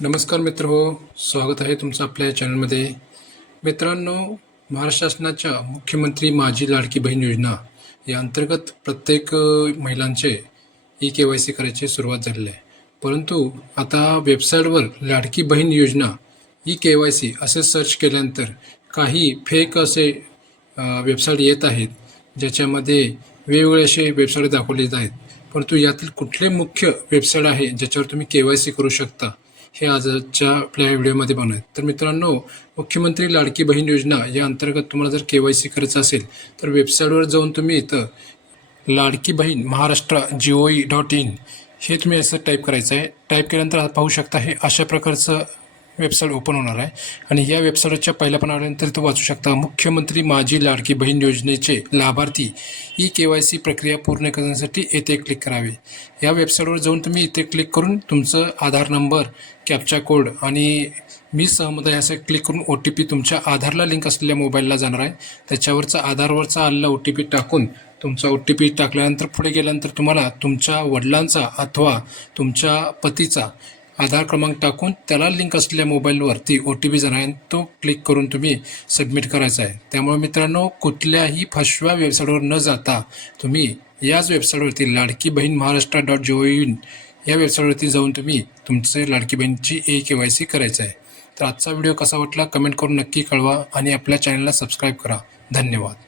नमस्कार मित्र हो, स्वागत आहे तुमचं आपल्या चॅनलमध्ये. मित्रांनो, महाराष्ट्र शासनाच्या मुख्यमंत्री माझी लाडकी बहीण योजना या अंतर्गत प्रत्येक महिलांचे ई-KYC करायची सुरुवात झालेली आहे. परंतु आता वेबसाईटवर लाडकी बहीण योजना ई-KYC असे सर्च केल्यानंतर काही फेक असे वेबसाईट येत आहेत, ज्याच्यामध्ये वेगवेगळे असे वेबसाईट दाखवले येत आहेत. परंतु यातील कुठले मुख्य वेबसाईट आहे ज्याच्यावर तुम्ही KYC करू शकता, हे आजच्या आपल्या व्हिडिओमध्ये बनवूया. तर मित्रांनो, मुख्यमंत्री लाडकी बहीण योजना या अंतर्गत तुम्हाला जर KYC करायचं असेल तर वेबसाईटवर जाऊन तुम्ही इथं लाडकी बहीण महाराष्ट्र gov.in हे तुम्ही असं टाईप करायचं आहे. टाईप केल्यानंतर पाहू शकता हे अशा प्रकारचं वेबसाईट ओपन होणार आहे आणि या वेबसाईटच्या पहिल्या पण आल्यानंतर तो वाचू शकता, मुख्यमंत्री माझी लाडकी बहीण योजनेचे लाभार्थी ई-KYC प्रक्रिया पूर्ण करण्यासाठी येथे क्लिक करावे. या वेबसाईटवर जाऊन तुम्ही इथे क्लिक करून तुमचं आधार नंबर, कॅप्चा कोड आणि मी सहमत आहे असं क्लिक करून OTP तुमच्या आधारला लिंक असलेल्या मोबाईलला जाणार आहे. त्याच्यावरचा आधारवरचा आलेला OTP टाकून तुमचा OTP टाकल्यानंतर पुढे गेल्यानंतर तुम्हाला तुमच्या वडिलांचा अथवा तुमच्या पतीचा आधार क्रमांक टाकून त्याला लिंक असलेल्या मोबाईलवरती OTP जाणार आहे, तो क्लिक करून तुम्ही सबमिट करायचा आहे. त्यामुळे मित्रांनो, कुठल्याही फसव्या वेबसाईटवर न जाता तुम्ही याच वेबसाईटवरती लाडकी बहीण महाराष्ट्र.gov.in या वेबसाईटवरती जाऊन तुम्ही तुमचे लाडकी बहीणची ई-KYC करायचं आहे. तर आजचा व्हिडिओ कसा वाटला कमेंट करून नक्की कळवा आणि आपल्या चॅनलला सबस्क्राईब करा. धन्यवाद.